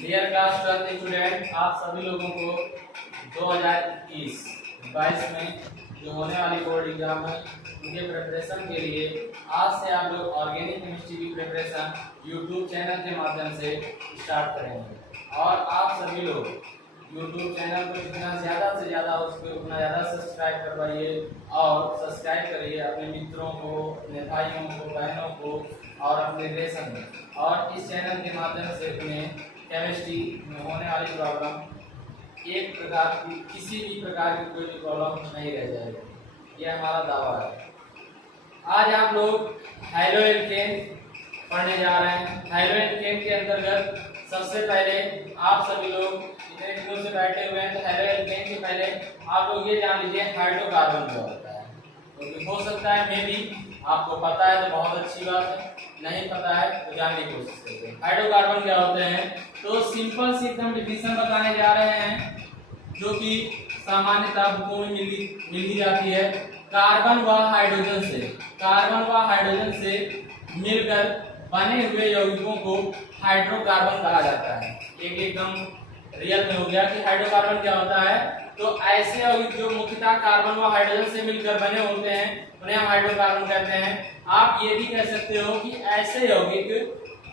Dear class 12 student, आप सभी लोगों को 2021-22 में जो होने वाली बोर्ड एग्जाम है उनके प्रिपरेशन के लिए आज से आप लोग ऑर्गेनिक केमिस्ट्री की प्रिपरेशन यूट्यूब चैनल के माध्यम से स्टार्ट करेंगे। और आप सभी लोग यूट्यूब चैनल को जितना ज़्यादा से ज़्यादा उसको उतना ज़्यादा सब्सक्राइब करवाइए और सब्सक्राइब करिए अपने मित्रों को, अपने भाइयों को, बहनों को और अपने रिलेशन में। और इस चैनल के माध्यम से उन्हें केमिस्ट्री में होने वाली प्रॉब्लम एक प्रकार की किसी भी प्रकार की कोई भी प्रॉब्लम नहीं रह जाएगी, यह हमारा दावा है। आज आप लोग हाइड्रो एल्केन पढ़ने जा रहे हैं। हाइड्रो एल्केन के अंतर्गत सबसे पहले आप सभी लोग इतने दिनों से बैठे हुए हैं तो हाइड्रो एल्केन के पहले आप लोग ये जान लीजिए हाइड्रोकार्बन क्या होता है। तो हो सकता है मे भी आपको पता है तो बहुत अच्छी बात है, नहीं पता है तो जानने की कोशिश करिए हाइड्रोकार्बन क्या होते हैं। तो सिंपल सी एकदम डिफिनेशन बताने जा रहे हैं जो कि सामान्यतः बुकों में मिल ही जाती है। कार्बन व हाइड्रोजन से मिलकर बने हुए यौगिकों को हाइड्रोकार्बन कहा जाता है। एक एकदम रियल में हो गया कि हाइड्रोकार्बन क्या होता है। तो ऐसे यौगिक जो मुख्यतः कार्बन व हाइड्रोजन से मिलकर बने होते हैं उन्हें हम हाइड्रोकार्बन कहते हैं। आप ये भी कह सकते हो कि ऐसे यौगिक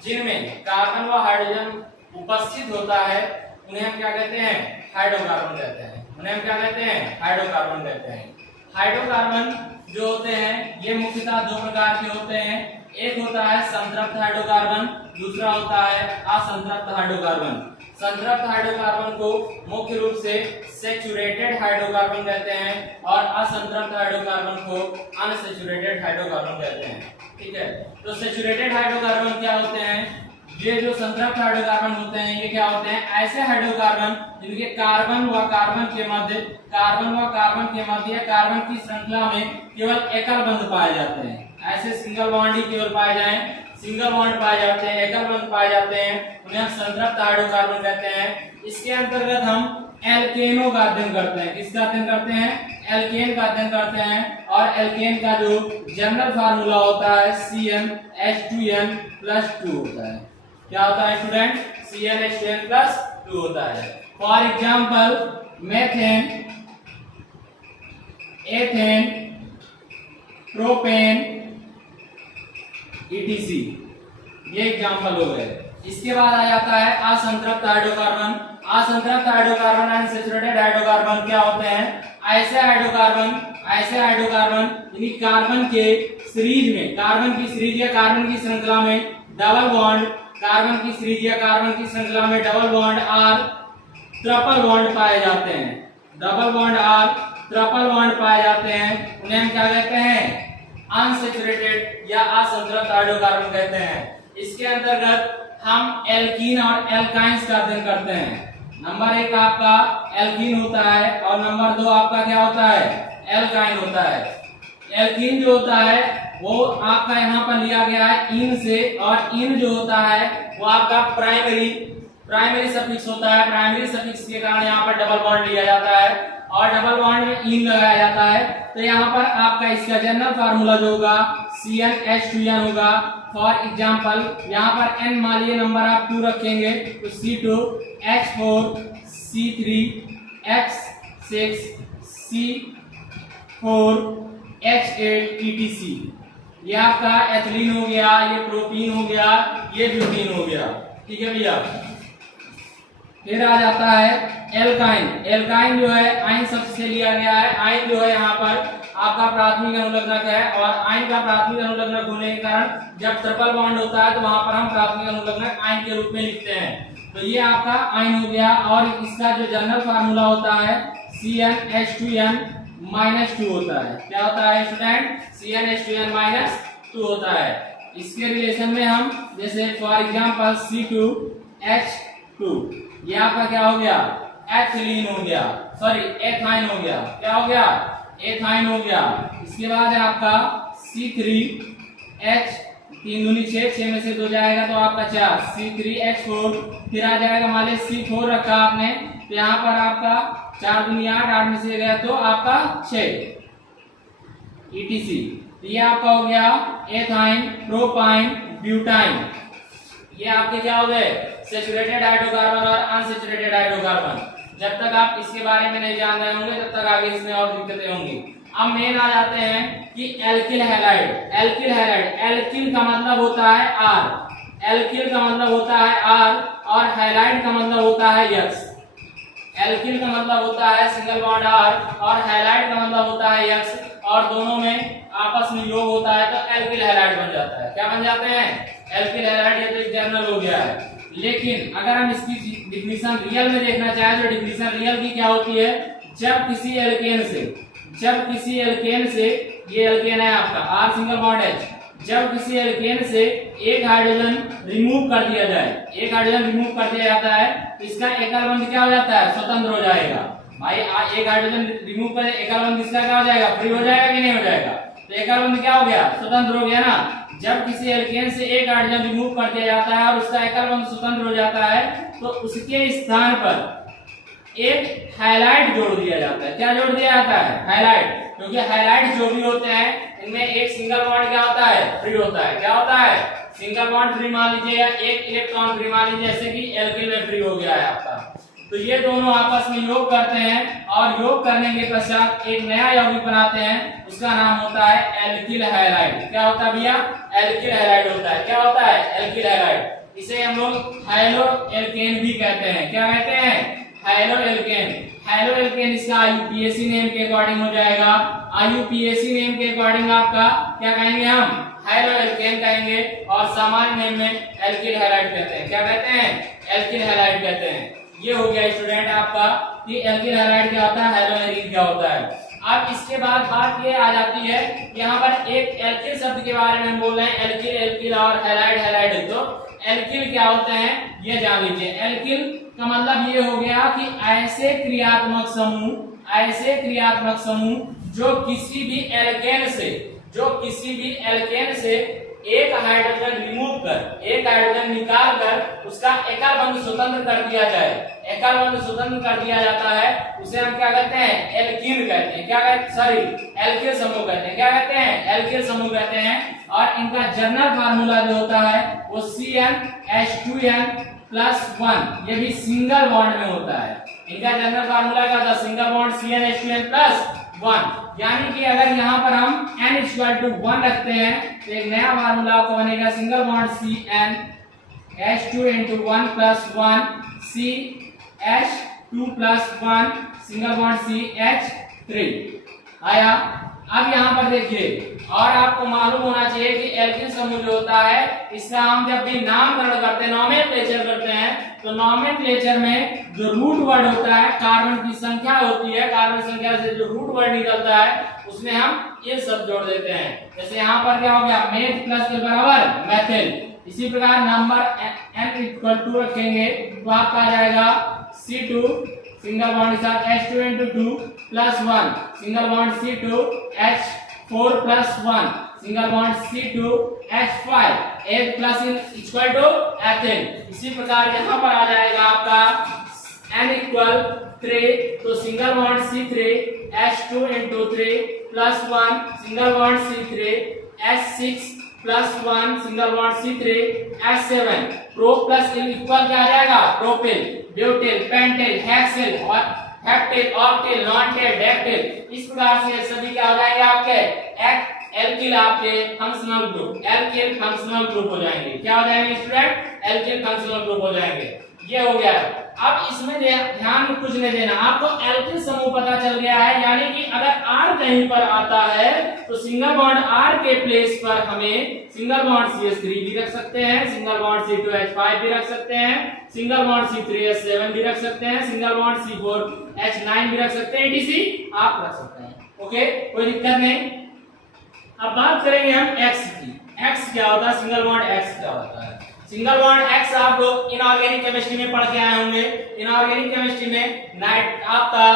जिनमें कार्बन व हाइड्रोजन उपस्थित होता है उन्हें हम क्या कहते हैं, हाइड्रोकार्बन कहते हैं। उन्हें हम क्या कहते हैं, हाइड्रोकार्बन कहते हैं। हाइड्रोकार्बन जो होते हैं ये मुख्यतः दो प्रकार के होते हैं। एक होता है संतृप्त हाइड्रोकार्बन, दूसरा होता है असंतृप्त हाइड्रोकार्बन। संतृप्त हाइड्रोकार्बन को मुख्य रूप से सैचुरेटेड हाइड्रोकार्बन कहते हैं और असंतृप्त हाइड्रोकार्बन को अनसैचुरेटेड हाइड्रोकार्बन कहते हैं। ठीक है, तो सैचुरेटेड हाइड्रोकार्बन क्या होते हैं, ये जो संतृप्त हाइड्रोकार्बन होते हैं ये क्या होते हैं, ऐसे हाइड्रोकार्बन जिनके कार्बन व कार्बन के मध्य या कार्बन की श्रृंखला में केवल एकल बंध पाए जाते हैं। ऐसे सिंगल बॉन्ड ही केवल पाए जाते हैं, एकल बंध पाए जाते हैं, उन्हें हम संतृप्त हाइड्रोकार्बन कहते हैं। इसके अंतर्गत हम एल्केनों का अध्ययन करते हैं। किसका अध्ययन करते हैं, एल्केन का अध्ययन करते हैं। और एल्केन का जो जनरल फार्मूला होता है CnH2n+2 होता है। क्या होता है स्टूडेंट, CnH2n+2 होता है। For example methane, ethane, propane etc, ये एग्जाम्पल हो गए। इसके बाद आ जाता है असंतृप्त हाइड्रोकार्बन। असंतृप्त हाइड्रोकार्बन एंड सैचुरेटेड हाइड्रोकार्बन क्या होते हैं, ऐसे हाइड्रोकार्बन यानी कार्बन के सीरीज में, कार्बन की सीरीज या कार्बन की श्रृंखला में डबल बॉन्ड, कार्बन की सीरीज या कार्बन की श्रृंखला में डबल बॉन्ड और ट्रिपल बॉन्ड पाए जाते हैं। डबल बॉन्ड और ट्रिपल बॉन्ड पाए जाते हैं, उन्हें हम क्या कहते हैं, अनसैचुरेटेड या असंतृप्त हाइड्रोकार्बन कहते हैं। इसके अंतर्गत हम एल्कीन और एल्काइंस का अध्ययन करते हैं। नंबर 1 आपका एल्कीन होता है और नंबर 2 आपका क्या होता है, एल्काइन होता है। एल्कीन जो होता है वो आपका यहाँ पर लिया गया है इन से, और इन जो होता है वो आपका प्राइमरी सफिक्स होता है। प्राइमरी सफिक्स के कारण यहाँ पर डबल बॉन्ड लिया जाता है और डबल बॉन्ड में इन लगाया जाता है। तो यहाँ पर आपका इसका जनरल फार्मूला जो होगा CnH2n होगा। फॉर एग्जांपल यहाँ पर n मान लीजिए नंबर आप 2 रखेंगे तो C2H4 C3 H6 C4 H8 etc। ये आपका एथिलीन हो गया, ये प्रोपीन हो गया, ये ब्यूटीन हो गया। ठीक है भैया। फिर आ जाता है एल्काइन। एल्काइन जो है आइन शब्द से लिया गया है। आइन जो है यहाँ पर आपका प्राथमिक अनुलग्नक है और आइन का प्राथमिक अनुलग्नक होने के कारण जब ट्रिपल बॉन्ड होता है तो वहां पर हम प्राथमिक अनुलग्नक आइन के रूप में लिखते हैं। तो ये आपका आइन हो गया और इसका जो जनरल फार्मूला होता है CnH2n-2 होता है। क्या होता है स्टूडेंट, CnH2n-2 होता है। इसके रिलेशन में हम जैसे फॉर एग्जांपल C2H2, ये आपका क्या हो गया, एथिलीन हो गया, सॉरी एथाइन हो गया। क्या हो गया, एथाइन हो गया। इसके बाद है आपका C3H, 3 दूनी 6, 6 में से 2 जाएगा तो आपका 4, C3H4। फिर आ जाएगा मान लीजिए C4 रखा आपने तो यहाँ पर आपका 4 दूनी 8, 8 में से गया तो आपका 6 etc। ये आपका हो गया एथाइन, प्रोपाइन, ब्यूटाइन। ये आपके क्या हो गए, सैचुरेटेड हाइड्रोकार्बन और अनसैचुरेटेड हाइड्रोकार्बन। जब तक आप इसके बारे में नहीं जान रहे होंगे तब तक आगे इसमें और दिक्कतें होंगी। अब मेन आ जाते हैं कि alkyl halide. Alkyl halide, alkyl का मतलब होता है आर, एल्किल का मतलब होता है आर और हैलाइड का मतलब होता है यक्स। एल्किल का मतलब होता है सिंगल बॉन्ड आर और हैलाइड का मतलब होता है यक्स, और दोनों में आपस में योग होता है तो एल्किल हैलाइड बन जाता है। क्या बन जाते हैं, एल्किल हैलाइड। ये तो एक जनरल हो गया है, लेकिन अगर हम इसकी डिफिनीशन रियल में देखना चाहें तो डिफिनीशन रियल की क्या होती है, जब किसी एल्केन से ये एल्केन है आपका आर सिंगल बॉन्ड एच, जब किसी एल्केन से एक हाइड्रोजन रिमूव कर दिया जाए, एक हाइड्रोजन रिमूव कर दिया जाता है तो इसका एकल बंध क्या हो जाता है, स्वतंत्र हो जाएगा। भाई एक हाइड्रोजन रिमूव कर एकल बंध इसका क्या हो जाएगा, फ्री हो जाएगा कि नहीं हो जाएगा, तो एकल बंध क्या हो गया, स्वतंत्र हो गया ना। जब किसी एल्केन से एक हाइड्रोजन रिमूव कर दिया जाता है और उसका एकल बंध स्वतंत्र हो जाता है तो उसके स्थान पर एक हैलाइड जोड़ दिया जाता है। क्या जोड़ दिया जाता है, हैलाइड, क्योंकि हैलाइड जो भी होते हैं इनमें एक सिंगल बॉन्ड क्या होता है, फ्री होता है। क्या होता है, सिंगल बॉन्ड फ्री मान लीजिए या एक इलेक्ट्रॉन फ्री मान लीजिए, जैसे कि एल्किल में फ्री हो गया है आपका। तो ये दोनों आपस में योग करते हैं और योग करने के पश्चात एक नया यौगिक बनाते हैं, उसका नाम होता है एल्किल हैलाइड। क्या होता है भैया, एल्किल हैलाइड होता है। क्या होता है, एल्किल हैलाइड। इसे हम लोग हैलो एल्केन भी कहते हैं। क्या कहते हैं, हैलो एल्केन। हैलो एल्केन इसका आईयूपीएसी नेम के अकॉर्डिंग हो जाएगा। आईयूपीएसी नेम के अकॉर्डिंग आपका क्या कहेंगे, हम हैलो एल्केन कहेंगे, और सामान्य नेम में एल्किल हैलाइड कहते हैं। क्या कहते हैं, एल्किल हैलाइड कहते हैं। ये हो गया स्टूडेंट आपका कि एल्किल हैलाइड क्या होता है, हैलो एल्किन क्या होता है। अब इसके बाद बात ये आ जाती है, यहाँ पर एक एल्किल शब्द के बारे में बोल रहे हैं, एल्किल एल्किल और हैलाइड हैलाइड। तो एल्किल क्या होते हैं ये जान लीजिए। एल्किल का मतलब ये हो गया कि ऐसे क्रियात्मक समूह जो किसी भी एल्केन से एक हाइड्रोजन रिमूव कर, एक हाइड्रोजन निकाल कर उसका एकल बंध स्वतंत्र कर दिया जाए, एकल बंध स्वतंत्र कर दिया जाता है, उसे हम क्या कहते हैं, एल्कीन कहते हैं। क्या कहते, सॉरी एल्किल समूह कहते हैं। क्या कहते हैं, एल्किल समूह कहते हैं। और इनका जनरल फार्मूला जो होता है वो CnH2n+1, ये भी सिंगल बॉन्ड में होता है। इनका जनरल फार्मूला क्या होता है, सिंगल बॉन्ड CnH2n+1। यानी कि अगर यहाँ पर हम n=1 रखते हैं तो एक नया फार्मूला आपको बनेगा, single bond CnH2 × 1+1 CH2+1 single bond CH3 आया। अब यहाँ पर देखिए, और आपको मालूम होना चाहिए कि एल्किन समूह जो होता है इसका हम जब भी नामकरण करते हैं, नोमेनक्लेचर करते हैं, तो नोमेनक्लेचर में जो रूट वर्ड होता है, कार्बन की संख्या होती है, कार्बन संख्या से जो रूट वर्ड निकलता है उसमें हम ये सब जोड़ देते हैं। जैसे यहाँ पर क्या हो गया, मेथ प्लस के बराबर मैथिल। इसी प्रकार नंबर n=2 रखेंगे तो आपका आ जाएगा C2 सिंगल बॉन्ड के साथ H2n+2+1 single bond C2H4+1 single bond C2H5 एक प्लस इक्वल टू एथिल। इसी प्रकार यहाँ पर आ जाएगा आपका n=3 तो single bond C3H2n+3+1 single bond C3H6+1 single bond C3H7 pro plus equal क्या आ जाएगा, प्रोपिल, ब्यूटिल, पेंटिल, हेक्सिल और हेप्टिल, ऑक्टिल, नॉनटेल, डेक्टिल। इस प्रकार से सभी क्या हो जाएंगे आपके एल्किल, आपके functional group, alkyl functional group हो जाएंगे। क्या हो जाएंगे स्टूडेंट, एल्किल फंक्शनल ग्रुप हो जाएंगे। ये हो गया। अब इसमें ध्यान कुछ नहीं देना, आपको एल्किल समूह पता चल गया है, यानी कि अगर R कहीं पर आता है तो सिंगल बॉन्ड R के प्लेस पर हमें सिंगल बॉन्ड CH3 भी रख सकते हैं, सिंगल बॉन्ड C2H5 भी रख सकते हैं, सिंगल बॉन्ड C3H7 भी रख सकते हैं, सिंगल बॉन्ड C4H9 भी रख सकते हैं, etc आप रख सकते हैं। ओके, कोई दिक्कत नहीं। अब बात करेंगे हम X की। X क्या होता है, सिंगल बॉन्ड X क्या होता है। सिंगल बॉन्ड X आप लोग इनऑर्गेनिक केमिस्ट्री में पढ़ के आए होंगे। इनऑर्गेनिक केमिस्ट्री में नाइट आपका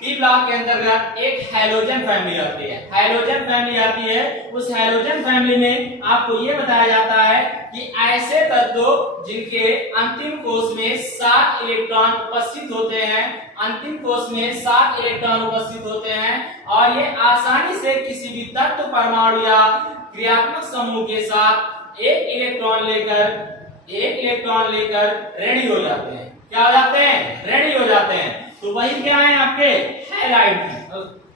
पी ब्लॉक के अंतर्गत एक हैलोजन फैमिली आती है, हैलोजन फैमिली आती है। उस हैलोजन फैमिली में आपको ये बताया जाता है कि ऐसे तत्व जिनके अंतिम कोष में 7 इलेक्ट्रॉन उपस्थित होते हैं, अंतिम कोष में 7 इलेक्ट्रॉन उपस्थित होते हैं, और ये आसानी से किसी भी तत्व, परमाणु या क्रियात्मक समूह के साथ एक इलेक्ट्रॉन लेकर एक इलेक्ट्रॉन लेकर रेडी हो जाते हैं। क्या हो जाते हैं? रेडी हो जाते हैं। तो वही क्या है आपके हैलाइड।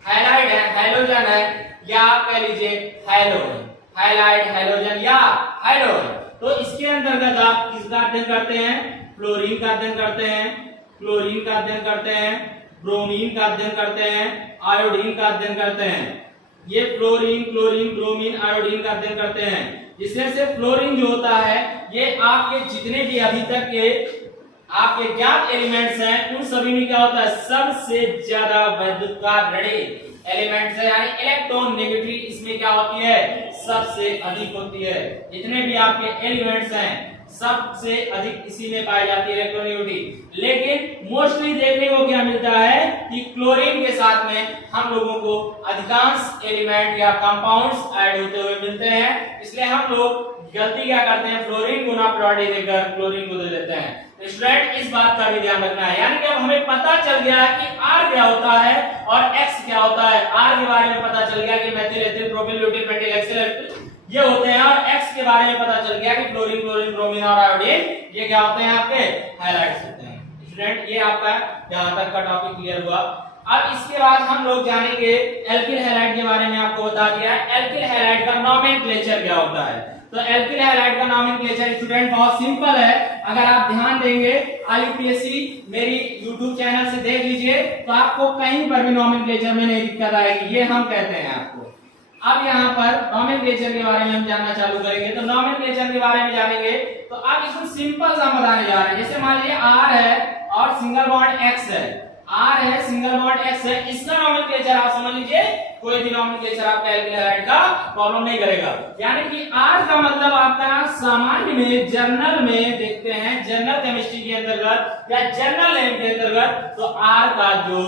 हैलाइड है, हैलोजन है, या आप कह लीजिए हैलो है। हैलाइड, हैलोजन या हैलो है। तो इसके अंतर्गत आप किसका अध्ययन करते हैं? फ्लोरीन का अध्ययन करते हैं, क्लोरीन का अध्ययन करते हैं, ब्रोमीन का अध्ययन करते हैं, आयोडीन का अध्ययन करते हैं। ये फ्लोरीन, क्लोरीन, ब्रोमीन, आयोडीन का अध्ययन करते हैं। जिसमें से फ्लोरीन जो होता है ये आपके जितने भी अभी तक के आपके ज्ञात एलिमेंट्स हैं उन सभी में क्या होता है? सबसे ज्यादा वैद्युत ऋणात्मक एलिमेंट्स है, यानी इलेक्ट्रॉन नेगेटिव इसमें क्या होती है? सबसे अधिक होती है। जितने भी आपके एलिमेंट्स हैं सबसे अधिक इसी में पाई जाती है इलेक्ट्रोनेगेटिविटी। लेकिन मोस्टली देखने को क्या मिलता है कि क्लोरीन के साथ में हम लोगों को अधिकांश एलिमेंट या कंपाउंड्स ऐड होते हुए मिलते हैं। इसलिए हम लोग गलती क्या करते हैं? फ्लोरीन को ना प्रायोरिटी देकर क्लोरीन को दे देते हैं। तो स्टूडेंट इस बात का भी ध्यान रखना है, यानी कि अब हमें पता चल गया है कि R क्या होता है और X क्या होता है। R के बारे में पता चल गया कि methyl, ethyl, propyl, butyl, pentyl, hexyl ये होते हैं, और X के बारे में पता चल गया कि फ्लोरीन, क्लोरीन, ब्रोमीन और आयोडीन ये क्या होते हैं? आपके हैलाइड्स होते हैं। स्टूडेंट ये आपका यहां तक का टॉपिक क्लियर हुआ। अब इसके बाद हम लोग जानेंगे एल्किल हैलाइड के बारे में। आपको बता दिया है एल्किल हैलाइड का नोमेनक्लेचर क्या होता है। तो एल्किल हैलाइड का नोमेनक्लेचर स्टूडेंट बहुत सिंपल है। अगर आप ध्यान देंगे IUPAC मेरी YouTube चैनल से देख लीजिए तो आपको कहीं पर भी नोमेनक्लेचर में नहीं दिक्कत आएगी। ये हम कहते हैं आपको। अब यहाँ पर नोमेनक्लेचर के बारे में हम जानना चालू करेंगे। तो नोमेनक्लेचर के बारे में जानेंगे तो अब इसमें सिंपल सा बताने जा रहे हैं। जैसे मान लीजिए R है और सिंगल बॉन्ड X है, R है, सिंगल बॉन्ड X है, इसका नोमेनक्लेचर आप समझ लीजिए कोई भी नोमेनक्लेचर आपका एल्किल हैलाइड का प्रॉब्लम नहीं करेगा। यानी कि R का मतलब आपका सामान्य में जर्नल में देखते हैं, जर्नल केमिस्ट्री के अंतर्गत या जर्नल नेम के अंतर्गत तो R का जो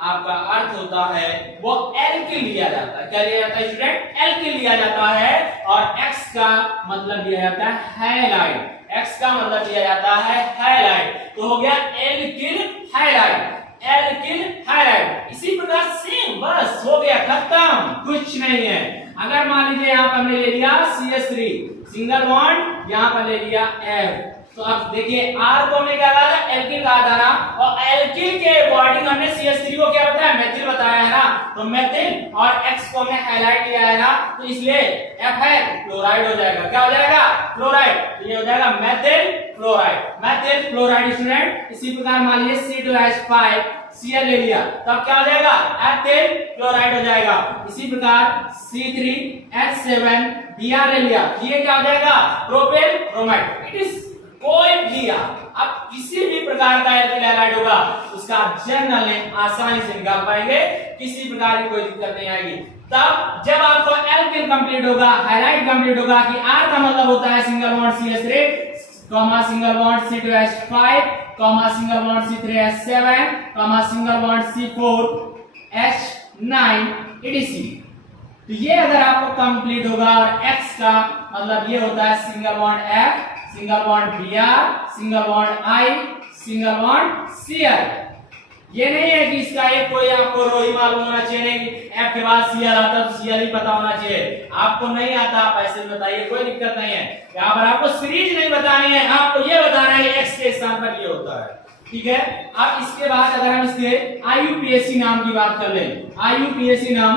आपका अर्थ होता है वो एल्किल लिया जाता है। क्या लिया जाता है स्टूडेंट? एल्किल लिया जाता है। और X का मतलब लिया जाता है हैलाइड। X का मतलब लिया जाता है हैलाइड। तो हो गया एल्किल हैलाइड, एल्किल हैलाइड। इसी प्रकार सेम, बस हो गया, खत्म, कुछ नहीं है। अगर मान लीजिए यहाँ पर हमने ले लिया CH3 सिंगल बॉन्ड, यहाँ पर ले लिया F, तो अब देखिए R को हमने क्या कहा था? एल्किल कहा था ना, और एल्किल के अकॉर्डिंग हमने CH3 को क्या बताया? मेथिल बताया है ना। तो मेथिल और X को हमने हाईलाइट किया है ना, तो इसलिए F है क्लोराइड हो जाएगा। क्या हो जाएगा? क्लोराइड। तो ये हो जाएगा methyl chloride, methyl chloride student. इसी प्रकार मान लीजिए C2H5 Cl ले लिया, तब क्या हो जाएगा? एथिल क्लोराइड हो जाएगा। इसी प्रकार C3H7 Br ले लिया, ये क्या हो जाएगा? Propel bromide. इट इज कोई भी अब किसी भी प्रकार का एल्किल हैलाइड होगा उसका जर्नल नेम आसानी से निकाल पाएंगे, किसी प्रकार की कोई दिक्कत नहीं आएगी। तब जब आपको एल्किल कंप्लीट होगा, हैलाइड कंप्लीट होगा कि R का मतलब होता है single bond CH3 single bond C2H5 single bond C3H7 single bond C4H9 etc। तो ये अगर आपको कंप्लीट होगा, और X का मतलब ये होता है single bond F, single bond Br, single bond I, single bond Cl। ये नहीं है कि इसका एक कोई आपको रो ही मालूम होना चाहिए, नहीं F के बाद Cl आता तो Cl ही पता होना चाहिए। आपको नहीं आता आप ऐसे बताइए, कोई दिक्कत नहीं है। यहाँ पर आपको सीरीज नहीं बतानी है, आपको ये बताना है कि X के स्थान पर ये होता है, ठीक है। अब इसके बाद अगर हम इसके IUPAC नाम की बात कर लें, IUPAC नाम,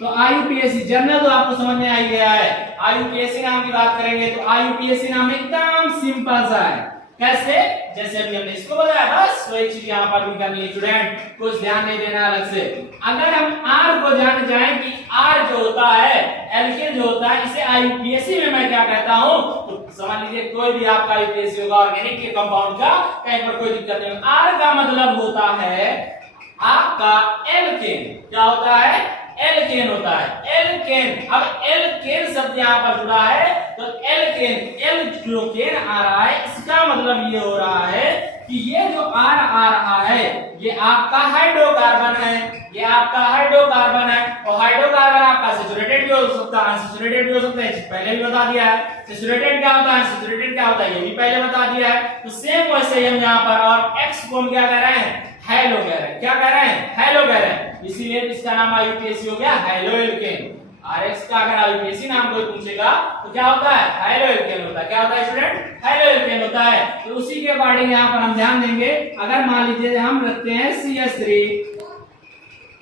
तो IUPAC जर्नल तो आपको समझ में आ ही गया है। IUPAC नाम की बात करेंगे तो IUPAC नाम एकदम सिंपल सा है। कैसे? जैसे अभी हमने इसको बताया, बस वही चीज यहाँ पर भी करनी है स्टूडेंट, कुछ ध्यान नहीं देना अलग से। अगर हम R को जान जाएं कि R जो होता है एल्किल जो होता है, इसे IUPAC में मैं क्या कहता हूँ, तो समझ लीजिए कोई भी आपका IUPAC होगा ऑर्गेनिक के कंपाउंड का, कहीं पर कोई दिक्कत नहीं। R का मतलब होता है आपका एल्केन। क्या होता है? एल्केन होता है, एल्केन। अब एल्केन शब्द यहाँ पर जुड़ा है तो एल्केन, एल्केन आ रहा है, इसका मतलब ये हो रहा है कि ये जो R आ रहा है ये आपका हाइड्रोकार्बन है, ये आपका हाइड्रोकार्बन है। और हाइड्रोकार्बन आपका सैचुरेटेड भी हो सकता है, अनसैचुरेटेड भी हो सकता है, पहले भी बता दिया है। सैचुरेटेड क्या होता है, अनसैचुरेटेड क्या होता है, ये भी पहले बता दिया है। तो सेम वैसे ही हम यहाँ पर, और X को हम क्या कह रहे हैं? हैलो कह रहे हैं। क्या कह रहे हैं? हैलो कह रहे हैं। इसीलिए इसका नाम IUPAC हो गया, हैलो एल्केन। RX का अगर आईयूपीएसी नाम कोई पूछेगा तो क्या होता है, हाइलो एल्केन होता है। क्या होता है स्टूडेंट, हाइलो एल्केन होता है। तो उसी के अकॉर्डिंग यहाँ पर हम ध्यान देंगे, अगर मान लीजिए हम रखते हैं CH3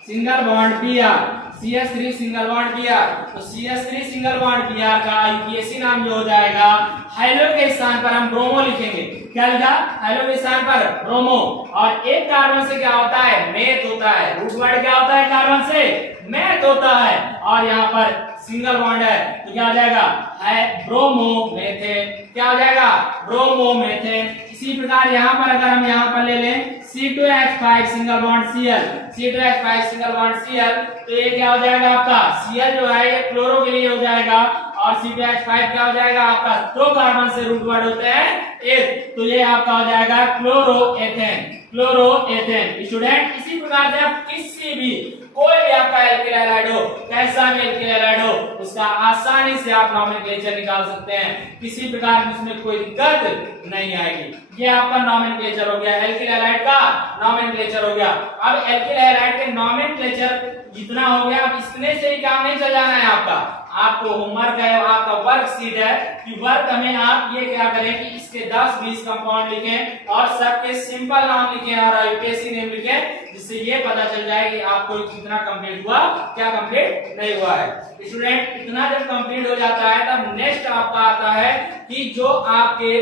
single bond Br, CH3 single bond Br, तो CH3 सिंगल बॉन्ड Br का आईयूपीएसी नाम जो हो जाएगा, हाइलो के स्थान पर हम ब्रोमो लिखेंगे। क्या लिखा, हाइलो के स्थान पर ब्रोमो। और एक कार्बन से क्या होता है, मेथ होता है। रूट वर्ड क्या होता है, कार्बन से मेथ होता है। और यहाँ पर सिंगल बॉन्ड है तो क्या हो जाएगा, है ब्रोमो मेथेन। क्या हो जाएगा, ब्रोमो मेथेन। इसी प्रकार यहाँ पर अगर हम यहाँ पर ले लें C2H5 single bond Cl, C2H5 single bond Cl, तो ये क्या हो जाएगा आपका, Cl जो है ये क्लोरो के लिए हो जाएगा और C2H5 क्या हो जाएगा आपका, दो कार्बन से रूट वर्ड होते हैं एक, तो ये आपका हो जाएगा क्लोरोएथेन, क्लोरोएथेन। स्टूडेंट इसी प्रकार से आप किसी भी कोई भी आपका एल्किल हैलाइड हो, कैसा भी एल्किल हैलाइड हो, उसका आसानी से आप नॉमेनक्लेचर निकाल सकते हैं। किसी प्रकार की उसमें कोई दिक्कत नहीं आएगी। ये आपका नॉमेनक्लेचर हो गया, एल्किल हैलाइड का नॉमेनक्लेचर हो गया। अब एल्किल हैलाइड के नॉमेनक्लेचर जितना हो गया, अब इतने से ही काम नहीं चल जाना है आपका। आपको होमवर्क है, आपका वर्कशीट है कि वर्क में आप ये क्या करें कि इसके 10-20 कंपाउंड लिखें और सबके सिंपल नाम लिखें और आईयूपीएसी नेम लिखें, जिससे ये पता चल जाए कि आपको कितना कंप्लीट हुआ, क्या कंप्लीट नहीं हुआ है। स्टूडेंट इतना जब कंप्लीट हो जाता है तब नेक्स्ट आपका आता है कि जो आपके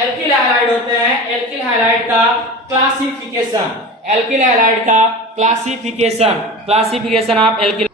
एल्किल हैलाइड होते हैं, एल्किल हैलाइड का क्लासिफिकेशन, एल्किल हैलाइड का क्लासिफिकेशन आप एल्किल।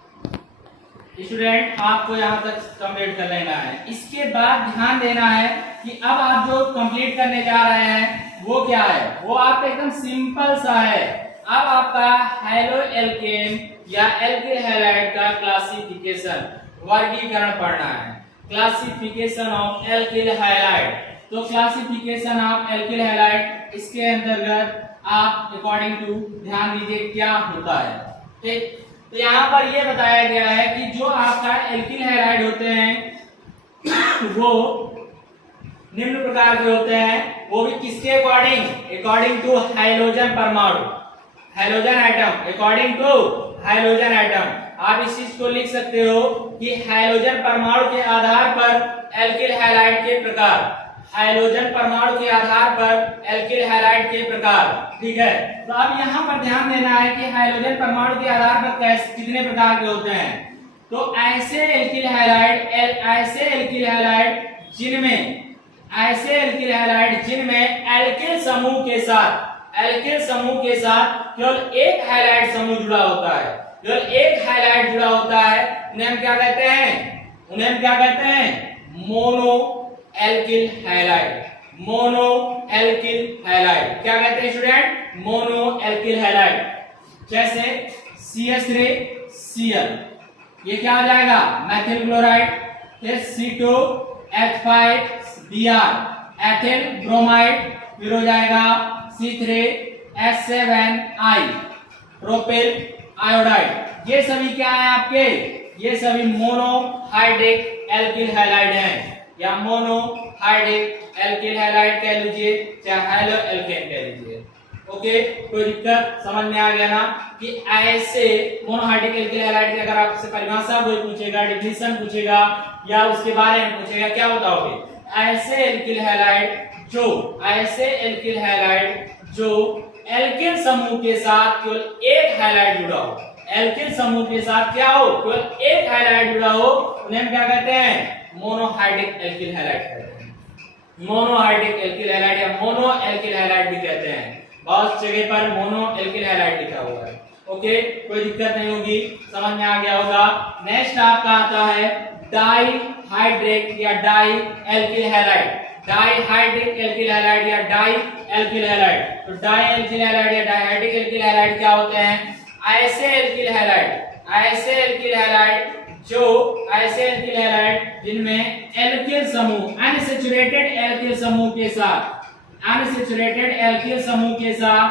स्टूडेंट आपको यहाँ तक कंप्लीट कर लेना है। इसके बाद ध्यान देना है कि अब आप जो कंप्लीट करने जा रहे हैं वो क्या है, वो आपका एकदम सिंपल सा है। अब आपका हाइलो एल्केन या एल्किल हैलाइड का क्लासिफिकेशन, वर्गीकरण पढ़ना है। क्लासिफिकेशन ऑफ एल्किल हैलाइड, तो क्लासिफिकेशन ऑफ एल्किल हैलाइड, इसके अंतर्गत आप अकॉर्डिंग टू ध्यान दीजिए क्या होता है। ठीक, तो यहाँ पर ये बताया गया है कि जो आपका एल्किल हैलाइड होते हैं वो निम्न प्रकार के होते हैं, वो भी किसके अकॉर्डिंग, अकॉर्डिंग टू हाइड्रोजन परमाणु, hydrogen atom, according to hydrogen atom. आप इस चीज को लिख सकते हो कि हाइड्रोजन परमाणु के आधार पर एल्किल हैलाइड के प्रकार, हाइड्रोजन परमाणु के आधार पर एल्किल हैलाइड के प्रकार। ठीक है, तो अब यहाँ पर ध्यान देना है कि हाइड्रोजन परमाणु के आधार पर कैसे कितने प्रकार के होते हैं। तो ऐसे एल्किल हैलाइड, ऐसे एल्किल हैलाइड जिनमें, ऐसे एल्किल हैलाइड जिनमें एल्किल समूह के साथ, एल्किल समूह के साथ केवल एक हैलाइड समूह जुड़ा होता है, केवल एक हैलाइड जुड़ा होता है, उन्हें हम क्या कहते हैं, उन्हें हम क्या कहते हैं, mono alkyl halide, mono alkyl halide. क्या कहते हैं स्टूडेंट, मोनो एल्किल हैलाइड। जैसे CH3Cl, ये क्या हो जाएगा, मैथिल क्लोराइड। फिर C2H5Br, एथिल ब्रोमाइड। फिर हो जाएगा C3H7I, प्रोपिल आयोडाइड। ये सभी क्या है आपके, ये सभी मोनोहाइड्रिक एल्किल हैलाइड हैं, या मोनोहाइड्रिक एल्किल हैलाइड कह लीजिए, चाहे हाइलो एल्केन कह लीजिए। ओके, कोई दिक्कत समझ में आ गया ना कि ऐसे मोनोहाइड्रिक एल्किल हैलाइड की अगर आपसे परिभाषा कोई पूछेगा, डिफिनेशन पूछेगा या उसके बारे में पूछेगा, क्या बताओगे, ऐसे एल्किल हैलाइड जो, ऐसे एल्किल हैलाइड जो एल्किल समूह के साथ केवल एक हैलाइड जुड़ा हो, एल्किल समूह के साथ क्या हो, केवल एक हैलाइड जुड़ा हो, उन्हें हम क्या कहते हैं, मोनोहाइड्रिक एल्किल हैलाइड कहते हैं। मोनोहाइड्रिक एल्किल हैलाइड या मोनो एल्किल हैलाइड भी कहते हैं, बहुत जगह पर मोनो एल्किल हैलाइड लिखा हुआ है। ओके, कोई दिक्कत नहीं होगी, समझ में आ गया होगा। नेक्स्ट आपका आता है डाईहाइड्रिक या di alkyl halide, dihydric alkyl halide या डाई एल्किल हैलाइड। तो डाई एल्किल हैलाइड या डाईहाइड्रिक एल्किल हैलाइड क्या होते हैं, ऐसे एल्किल हैलाइड, ऐसे एल्किल हैलाइड जो, ऐसे एल्किल हैलाइड जिनमें एल्किल समूह, अनसैचुरेटेड एल्किल समूह के साथ, अनसैचुरेटेड एल्किल समूह के साथ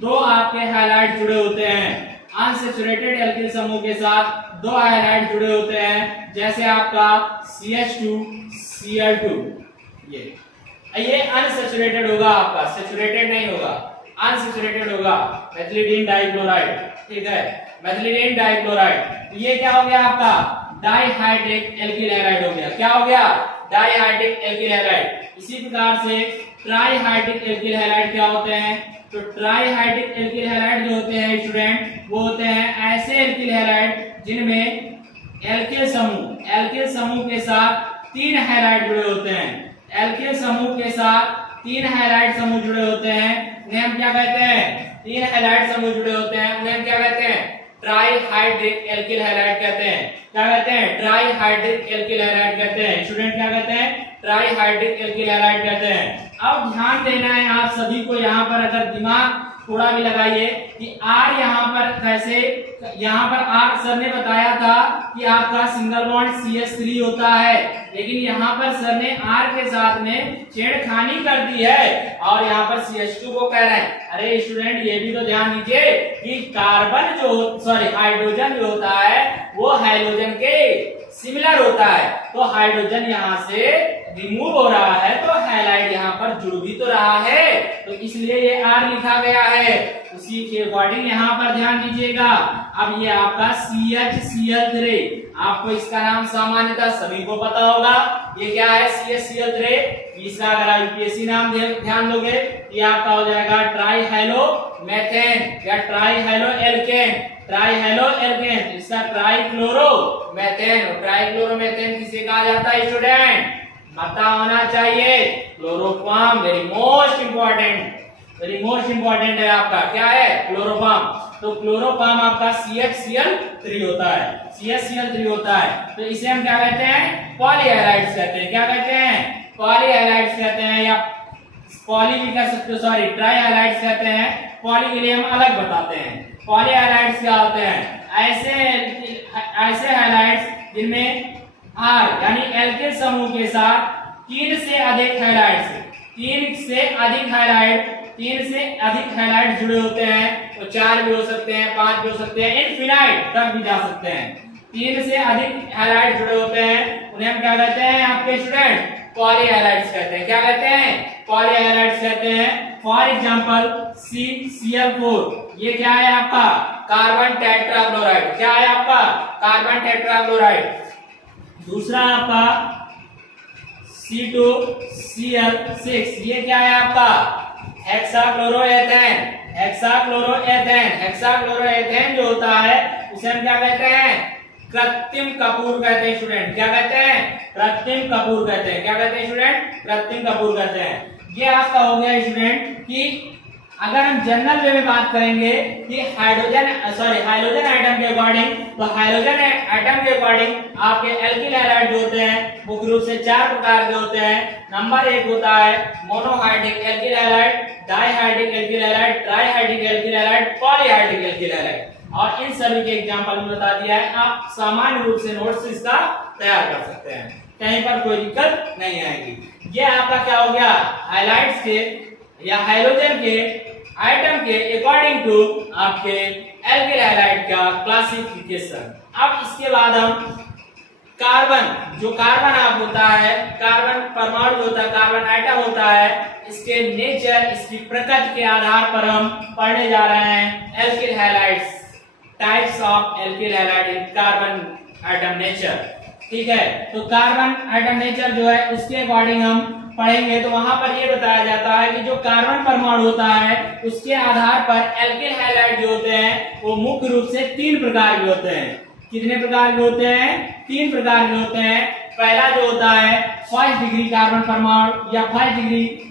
दो आपके हैलाइड जुड़े होते हैं, अनसैचुरेटेड एल्किल समूह के साथ दो हैलाइड जुड़े होते हैं, जैसे आपका CH2Cl2, ये अनसैचुरेटेड होगा आपका, सैचुरेटेड नहीं होगा, अनसैचुरेटेड होगा, एथिलीन डाइक्लोराइड। ठीक है, मेथिलीन डाइक्लोराइड। तो ये क्या हो गया आपका डाइहाइड्रिक एल्किल हैलाइड हो गया। क्या हो गया डाइहाइड्रिक एल्किल हैलाइड। इसी प्रकार से ट्राइहाइड्रिक एल्किल हैलाइड क्या होते हैं, तो ट्राइहाइड्रिक एल्किल हैलाइड जो होते हैं स्टूडेंट वो होते हैं ऐसे एल्किल हैलाइड जिनमें एल्किल समूह के साथ 3 हैलाइड जुड़े होते हैं। एल्किल समूह के साथ 3 हैलाइड समूह जुड़े होते हैं, उन्हें हम क्या कहते हैं, 3 हैलाइड समूह जुड़े होते हैं, उन्हें हम क्या कहते हैं, ट्राइहाइड्रिक एल्किल हैलाइड कहते हैं। क्या कहते हैं, ट्राइहाइड्रिक एल्किल हैलाइड कहते हैं। स्टूडेंट क्या कहते हैं, ट्राइहाइड्रिक एल्किल हैलाइड कहते हैं। अब ध्यान देना है आप सभी को, यहाँ पर अगर दिमाग थोड़ा भी लगाइए कि R यहाँ पर कैसे, यहाँ पर R सर ने बताया था कि आपका सिंगल बॉन्ड CH3 होता है, लेकिन यहाँ पर सर ने R के साथ में छेड़खानी कर दी है और यहाँ पर CH2 को कह रहे हैं। अरे स्टूडेंट ये भी तो ध्यान दीजिए कि कार्बन जो हाइड्रोजन जो होता है वो हाइड्रोजन के सिमिलर होता है, तो हाइड्रोजन यहाँ से रिमूव हो रहा है तो हैलाइड यहाँ पर जुड़ भी तो रहा है, तो इसलिए ये R लिखा गया है। उसी के अकॉर्डिंग यहाँ पर ध्यान दीजिएगा। अब ये आपका CHCl3, आपको इसका नाम सामान्यतः सभी को पता होगा, ये क्या है CHCl3। इसका अगर आप यूपीएससी नाम ध्यान दोगे ये आपका हो जाएगा ट्राइहेलोमेथेन या ट्राइहेलोएल्केन। ट्राइहेलोएल्केन इसका ट्राइक्लोरोमेथेन, ट्राइक्लोरोमेथेन किसे कहा जाता है स्टूडेंट, पता होना चाहिए, क्लोरोफॉर्म। वेरी मोस्ट इंपॉर्टेंट है आपका, क्या है क्लोरोफॉर्म। तो क्लोरोफॉर्म आपका CHCl3 होता है, CHCl3 होता है। तो इसे हम क्या कहते हैं, पॉलीहैलाइड्स कहते हैं। क्या कहते हैं, पॉलीहैलाइड्स कहते हैं, या पॉली भी कह सकते हो, सॉरी ट्राइहैलाइड्स कहते हैं। पॉली के लिए हम अलग बताते हैं। पॉलीहैलाइड्स क्या होते हैं, ऐसे हैलाइड्स जिनमें R यानी एल्किल समूह के साथ 3 से अधिक हैलाइड जुड़े होते हैं। तो 4 भी हो सकते हैं, 5 भी हो सकते हैं, इनफिनाइट तक भी जा सकते हैं। 3 से अधिक हैलाइड जुड़े होते हैं, उन्हें हम क्या कहते हैं आपके स्टूडेंट, पॉलीहैलाइड्स कहते हैं। क्या कहते हैं, पॉलीहैलाइड्स कहते हैं। फॉर एग्जांपल CCl4, ये क्या है आपका कार्बन टेट्राक्लोराइड। क्या है आपका कार्बन टेट्राक्लोराइड। दूसरा आपका C2Cl6, ये क्या है आपका हेक्साक्लोरोएथेन। हेक्साक्लोरोएथेन जो होता है उसे हम क्या कहते हैं, कृत्रिम कपूर कहते हैं स्टूडेंट। क्या कहते हैं, कृत्रिम कपूर कहते हैं। क्या कहते हैं स्टूडेंट, कृत्रिम कपूर कहते हैं। ये आपका हो गया स्टूडेंट कि अगर हम जनरल वे में बात करेंगे कि हाइड्रोजन आइटम के अकॉर्डिंग, तो हाइड्रोजन आइटम के अकॉर्डिंग आपके एल्किल हैलाइड जो होते हैं मुख्य रूप से 4 प्रकार के होते हैं। नंबर 1 होता है monohydric alkyl halide, dihydric alkyl halide, trihydric alkyl halide, polyhydric alkyl halide. और इन सभी के एग्जांपल में बता दिया है, आप सामान्य रूप से नोट्स इसका तैयार कर सकते हैं, कहीं पर कोई दिक्कत नहीं आएगी। ये आपका क्या हो गया, हाइलाइट्स के या हाइड्रोजन के आइटम के अकॉर्डिंग टू आपके एल्किल हैलाइड का क्लासिफिकेशन। अब इसके बाद हम कार्बन, जो कार्बन आप होता है, कार्बन परमाणु होता है, कार्बन आइटम होता है, इसके नेचर, इसकी प्रकृति के आधार पर हम पढ़ने जा रहे हैं alkyl halides, types of alkyl halide in carbon atom nature. ठीक है, तो कार्बन आइटम नेचर जो है उसके अकॉर्डिंग हम पढ़ेंगे। तो वहां पर ये बताया जाता है कि जो कार्बन परमाणु होता है उसके आधार पर एल्किल हैलाइड जो होते हैं वो मुख्य रूप से 3 प्रकार के होते हैं। कितने प्रकार के होते हैं, 3 प्रकार के होते हैं। पहला जो होता है फर्स्ट डिग्री कार्बन परमाणु या फर्स्ट डिग्री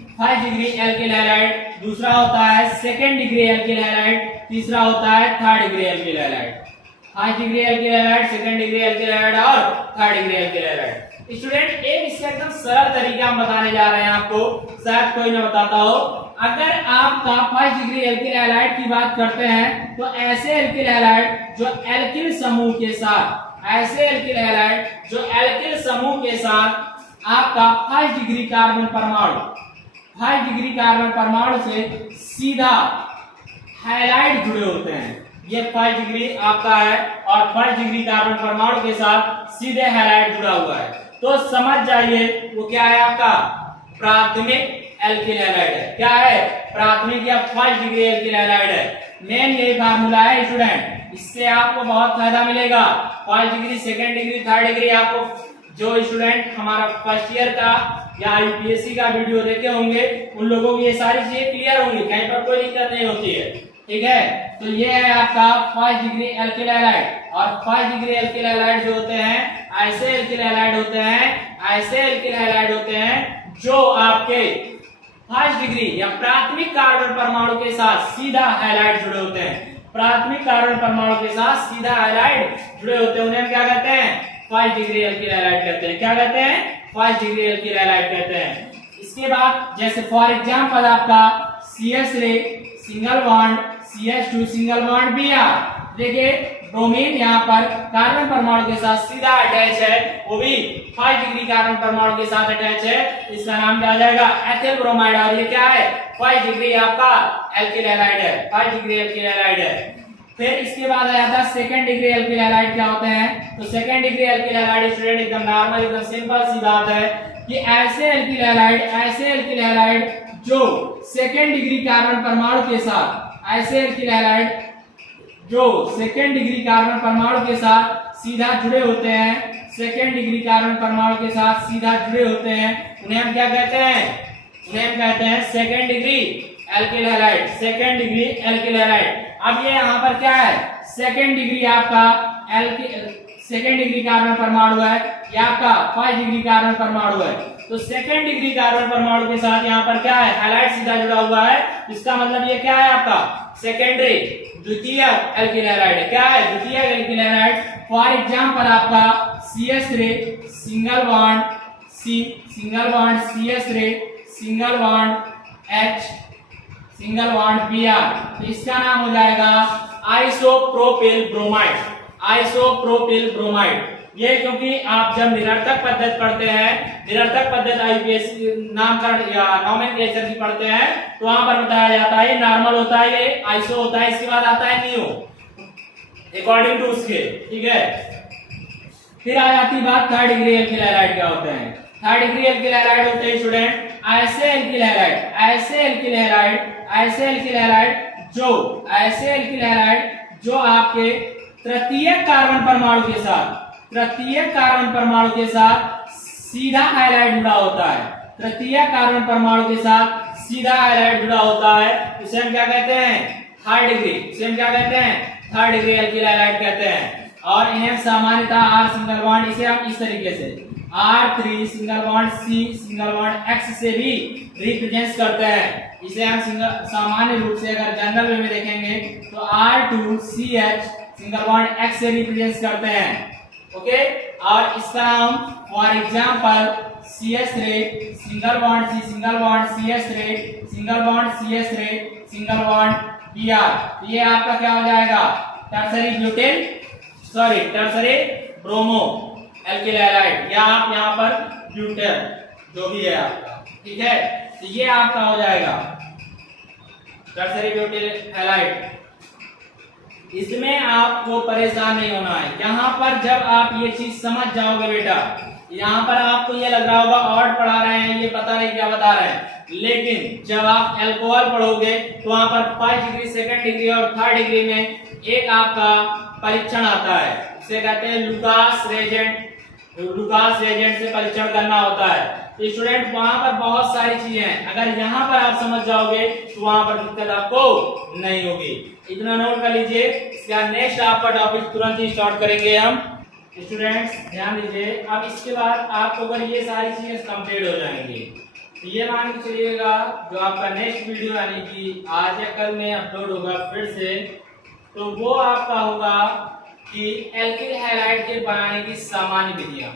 एल्किल हैलाइड, दूसरा होता है सेकेंड डिग्री एल्किल हैलाइड, तीसरा होता है third degree alkyl halide. First degree alkyl halide, second degree alkyl halide और third degree alkyl halide. Student एक इसका एकदम सरल तरीका हम बताने जा रहे हैं आपको, शायद कोई ना बताता हो। अगर आपका फर्स्ट डिग्री एल्किल हैलाइड की बात करते हैं तो ऐसे एल्किल हैलाइड जो एल्किल समूह के साथ, ऐसे एल्किल हैलाइड जो एल्किल समूह के साथ आपका फर्स्ट डिग्री कार्बन परमाणु से सीधा हैलाइड जुड़े होते हैं। ये फर्स्ट डिग्री आपका है और फर्स्ट डिग्री कार्बन परमाणु के साथ सीधे हैलाइड जुड़ा हुआ है, तो समझ जाइए वो क्या है आपका प्राथमिक एल्किल हैलाइड है। क्या है? प्राथमिक या फर्स्ट डिग्री एल्किल हैलाइड है। मेन यही फार्मूला है स्टूडेंट, इससे आपको बहुत फायदा मिलेगा। First degree, second degree, third degree, आपको जो स्टूडेंट हमारा फर्स्ट ईयर का या यूपीएससी का वीडियो देखे होंगे उन लोगों की ये सारी चीजें क्लियर होंगी, कहीं पर कोई दिक्कत नहीं होती है। ठीक है, तो ये है आपका फर्स्ट डिग्री एल्किल हैलाइड। और फर्स्ट डिग्री एल्किल हैलाइड जो होते हैं ऐसे एल्किल हैलाइड होते हैं, ऐसे एल्किल हैलाइड होते हैं जो आपके फर्स्ट डिग्री या प्राथमिक कार्बन परमाणु के साथ सीधा हैलाइड जुड़े होते हैं। प्राथमिक कार्बन परमाणु के साथ सीधा हैलाइड जुड़े होते हैं, उन्हें हम क्या कहते हैं? फर्स्ट डिग्री एल्किल हैलाइड कहते हैं। क्या कहते हैं? फर्स्ट डिग्री एल्किल हैलाइड कहते हैं। इसके बाद जैसे फॉर एग्जांपल आपका CH3 single bond, CH2 single bond Br। देखिए ब्रोमीन यहाँ पर कार्बन परमाणु के साथ सीधा अटैच है, वो भी फर्स्ट डिग्री कार्बन परमाणु के साथ अटैच है, इसका नाम क्या हो जाएगा? Ethyl bromide. और ये क्या है? फर्स्ट डिग्री आपका एल्किल हैलाइड है, फर्स्ट डिग्री एल्किल हैलाइड है। फिर इसके बाद आ जाता है सेकंड डिग्री एल्किल हैलाइड। क्या होते हैं? तो second degree alkyl halide student एकदम नॉर्मल, एकदम सिंपल सी बात है कि ऐसे एल्किल हैलाइड जो सेकंड डिग्री कार्बन परमाणु के साथ, ऐसे एल्किल हैलाइड जो सेकंड डिग्री कार्बन परमाणु के साथ सीधा जुड़े होते हैं, सेकंड डिग्री कार्बन परमाणु के साथ सीधा जुड़े होते हैं, उन्हें हम क्या कहते हैं? उन्हें हम कहते हैं second degree alkyl halide, second degree alkyl halide. अब ये यहाँ पर क्या है? सेकंड डिग्री आपका सेकंड डिग्री कार्बन परमाणु है, या आपका फर्स्ट डिग्री कार्बन परमाणु है। तो सेकंड डिग्री कार्बन परमाणु के साथ यहाँ पर क्या है? हैलाइड सीधा जुड़ा हुआ है, इसका मतलब ये क्या है आपका? सेकेंडरी, द्वितीय एल्किल हैलाइड है। क्या है? द्वितीय एल्किल हैलाइड। फॉर एग्जांपल आपका CH3 single bond C, single bond CH3 single bond H, single bond Br। तो इसका नाम हो जाएगा आइसोप्रोपिल ब्रोमाइड, आइसोप्रोपिल ब्रोमाइड। ये क्योंकि आप जब निरर्थक पद्धति पढ़ते हैं, निरर्थक पद्धति आईपीएससी नामकरण या नोमेनक्लेचर की पढ़ते हैं, तो वहां पर बताया जाता है ये नॉर्मल होता है, ये आइसो होता है, इसके बाद आता है नियो अकॉर्डिंग टू उसके। ठीक है, फिर आ जाती बात थर्ड डिग्री एल्किल हैलाइड क्या होते हैं। थर्ड डिग्री एल्किल हैलाइड होते हैं स्टूडेंट ऐसे एल्किल हैलाइड, ऐसे एल्किल हैलाइड, ऐसे एल्किल हैलाइड जो, ऐसे एल्किल हैलाइड जो आपके तृतीय कार्बन परमाणु के साथ, तृतीय कार्बन परमाणु के साथ सीधा हैलाइड जुड़ा होता है, तृतीय कार्बन परमाणु के साथ सीधा हैलाइड जुड़ा होता है, इसे हम क्या कहते हैं? Third degree. इसे हम क्या कहते हैं? थर्ड डिग्री एल्किल हैलाइड कहते हैं। और इन्हें सामान्यतः R सिंगल बॉन्ड, इसे हम इस तरीके से R3 single bond C single bond X से भी रिप्रेजेंट करते हैं। इसे हम सामान्य रूप से अगर जनरल वे में देखेंगे तो R2CH सिंगल बॉन्ड X से रिप्रेजेंट करते हैं। ओके, और इसका हम for example CH3 single bond C single bond CH3 single bond CH3 single bond Br। ये आपका क्या हो जाएगा? Tertiary butane, sorry tertiary bromo alkyl halide, या आप यहाँ पर ब्यूटेन जो भी है आपका। ठीक है, तो ये आपका हो जाएगा टर्सरी ब्यूटेन हैलाइड। इसमें आपको परेशान नहीं होना है। यहाँ पर जब आप ये चीज समझ जाओगे बेटा, यहाँ पर आपको ये लग रहा होगा ऑड पढ़ा रहे हैं, ये पता नहीं क्या बता रहे हैं, लेकिन जब आप अल्कोहल पढ़ोगे तो वहां पर फर्स्ट डिग्री, सेकंड डिग्री और थर्ड डिग्री में एक आपका परीक्षण आता है, उसे कहते हैं लुकास रेजेंट। लुकास रेजेंट से परीक्षण करना होता है। तो स्टूडेंट वहां पर बहुत सारी चीजें हैं, अगर यहाँ पर आप समझ जाओगे तो वहां पर दिक्कत आपको नहीं होगी। इतना नोट कर लीजिए। इसका नेक्स्ट आपका टॉपिक तुरंत ही स्टार्ट करेंगे हम। स्टूडेंट्स ध्यान दीजिए। अब इसके बाद आपको अगर ये सारी चीजें कंप्लीट हो जाएंगी तो ये मान के चलिएगा जो आपका नेक्स्ट वीडियो यानी कि आज या कल में अपलोड होगा फिर से, तो वो आपका होगा कि एल्किल हैलाइड के बनाने की सामान्य विधियां।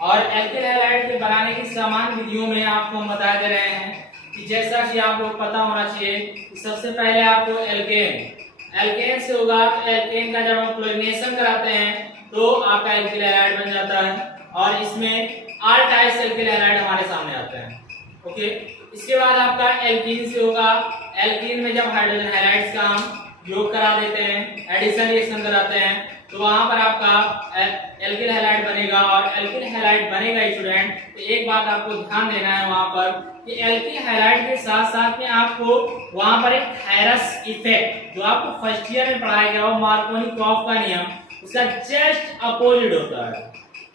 और एल्किल हैलाइड के बनाने की सामान्य विधियों में आपको हम बता दे रहे हैं कि जैसा कि आप लोग पता होना चाहिए कि सबसे पहले आपको एल्केन से होगा। तो एल्केन का जब हम क्लोरीनेशन कराते हैं तो आपका एल्किल हैलाइड बन जाता है, और इसमें आल टाइप्स एल्किल हैलाइड हमारे सामने आते हैं। ओके, इसके बाद आपका एल्कीन से होगा। एल्कीन में जब हाइड्रोजन हैलाइड्स का हम योग करा देते हैं, एडिशन रिएक्शन कराते हैं, तो तो वहां पर आपका एल्किल हैलाइड बनेगा, और एल्किल हैलाइड बनेगा स्टूडेंट। तो एक बात आपको ध्यान देना है वहां पर कि एल्किल हैलाइड के साथ साथ में आपको वहां पर एक थायरस इफेक्ट, जो आपको फर्स्ट ईयर में पढ़ाया गया वो मार्कोनिकॉफ का नियम, उसका जस्ट अपोजिट होता है।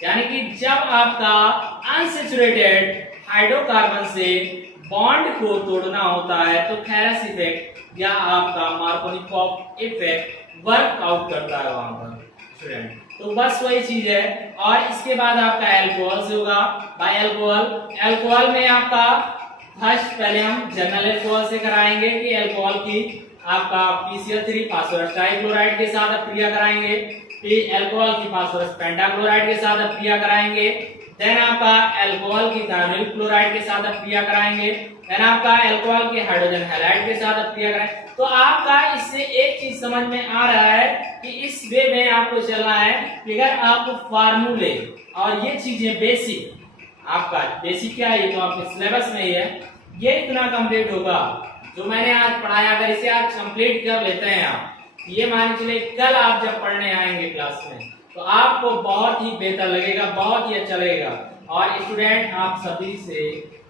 यानी कि जब आपका अनसैचुरेटेड हाइड्रोकार्बन से बॉन्ड को तोड़ना होता है तो थायरस इफेक्ट या आपका मार्कोनिकॉफ इफेक्ट वर्कआउट करता है वहां पर स्टूडेंट। तो बस वही चीज है। और इसके बाद आपका एल्कोहल से होगा। बाय एल्कोहल में आपका फर्स्ट पहले हम जनरल एल्कोहल से कराएंगे कि एल्कोहल की आपका PCl3 फास्फोरस ट्राइक्लोराइड के साथ क्रिया कराएंगे, फिर एल्कोहल की फास्फोरस पेंटाक्लोराइड के साथ क्रिया कराएंगे, देन आपका एल्कोहल की थायोनिल क्लोराइड के साथ क्रिया कराएंगे, देन आपका एल्कोहल के हाइड्रोजन हैलाइड के साथ क्रिया कराएंगे। तो आपका इससे एक चीज समझ में आ रहा है कि इस वे में आपको चलना है कि अगर आपको फार्मूले और ये चीजें बेसिक, आपका बेसिक क्या है ये तो आपके सिलेबस में ही है, ये इतना कंप्लीट होगा जो मैंने आज पढ़ाया। अगर इसे आज कंप्लीट कर लेते हैं आप, ये मान चलिए कल आप जब पढ़ने आएंगे क्लास में तो आपको बहुत ही बेहतर लगेगा, बहुत ही अच्छा लगेगा। और स्टूडेंट आप सभी से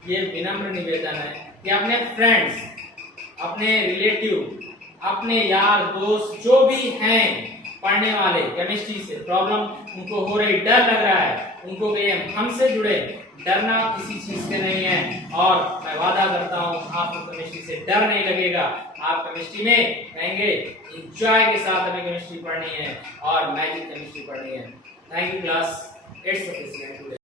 ये विनम्र निवेदन है कि अपने फ्रेंड्स, अपने रिलेटिव, अपने यार दोस्त जो भी हैं पढ़ने वाले, केमिस्ट्री से प्रॉब्लम उनको हो रही, डर लग रहा है, उनको कहिए हमसे जुड़े, डरना किसी चीज से नहीं है। और मैं वादा करता हूँ आपको केमिस्ट्री से डर नहीं लगेगा। आप केमिस्ट्री में कहेंगे एंजॉय के साथ हमें केमिस्ट्री पढ़नी है और मैजिक केमिस्ट्री पढ़नी है। Thank you class, it's